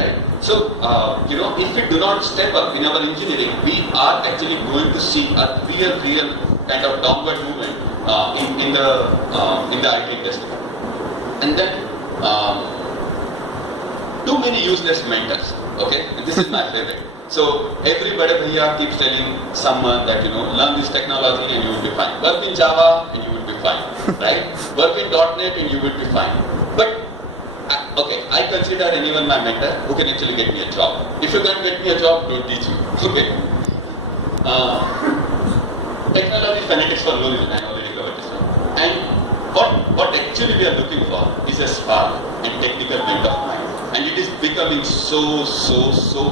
right? So, if we do not step up in our engineering, we are actually going to see a real kind of downward movement in the IT industry. And then, too many useless mentors. Okay, and this is my favorite. So everybody here keeps telling someone that learn this technology and you will be fine. Work in Java and you will be fine, right? Work in .NET and you will be fine. But okay, I consider anyone my mentor who can actually get me a job. If you can't get me a job, don't teach me. Okay. Technology fanatics for no reason. I already covered this one. And what actually we are looking for is a spark and technical bent of mind. And it is becoming so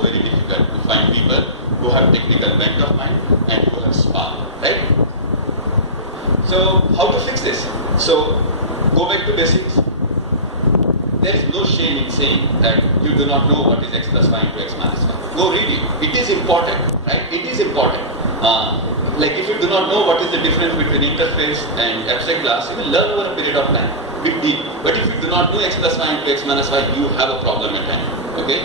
very difficult to find people who have technical bent of mind and who have spark, right? So how to fix this? So go back to basics. There is no shame in saying that you do not know what is x plus y into x minus y. Go read it. It is important, right? It is important. Like if you do not know what is the difference between interface and abstract class, you will learn over a period of time. Big deal. But if you do not know x plus y into x minus y, you have a problem at hand. Okay?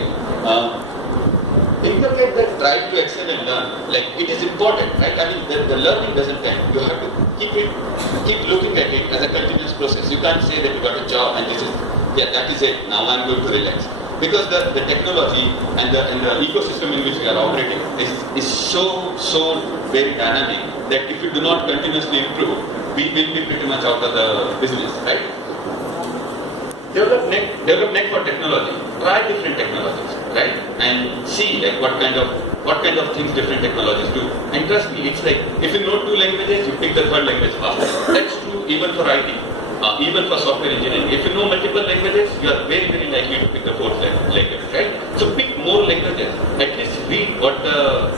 Inculcate that drive to excel and learn. Like it is important, right? I mean, the learning doesn't end. You have to keep looking at it as a continuous process. You can't say that you got a job and that is it. Now I'm going to relax. Because the technology and the ecosystem in which we are operating is so very dynamic that if you do not continuously improve, we will be pretty much out of the business, right? Develop neck for technology. Try different technologies, right? And see like what kind of things different technologies do. And trust me, it's like if you know 2 languages, you pick the 3rd language faster. That's true even for IT, even for software engineering. If you know multiple languages, you are very likely to pick the 4th language, right? So pick more languages. At least read what the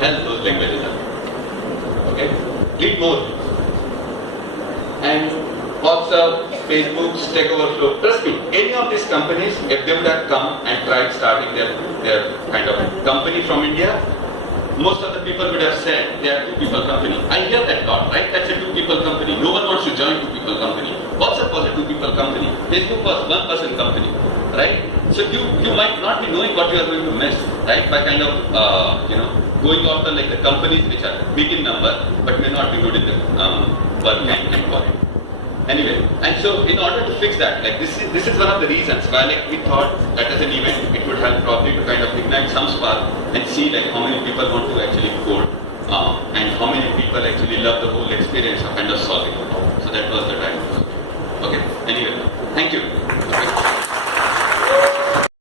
hell those languages are. Okay? Read more. And WhatsApp, Facebook, Stack Overflow. Trust me, any of these companies, if they would have come and tried starting their kind of company from India, most of the people would have said they are 2-people company. I hear that thought, right? That's a 2-people company. No one wants to join 2-people company. WhatsApp was a 2-people company. Facebook was 1-person company, right? So you might not be knowing what you are going to miss, right? By kind of going after like the companies which are big in number but may not be good in the work and quality. Anyway, and so in order to fix that, like this is one of the reasons why like we thought that as an event it would help probably to kind of ignite some spark and see like how many people want to actually code and how many people actually love the whole experience of kind of solving the problem. So that was the time. Okay. Anyway, thank you.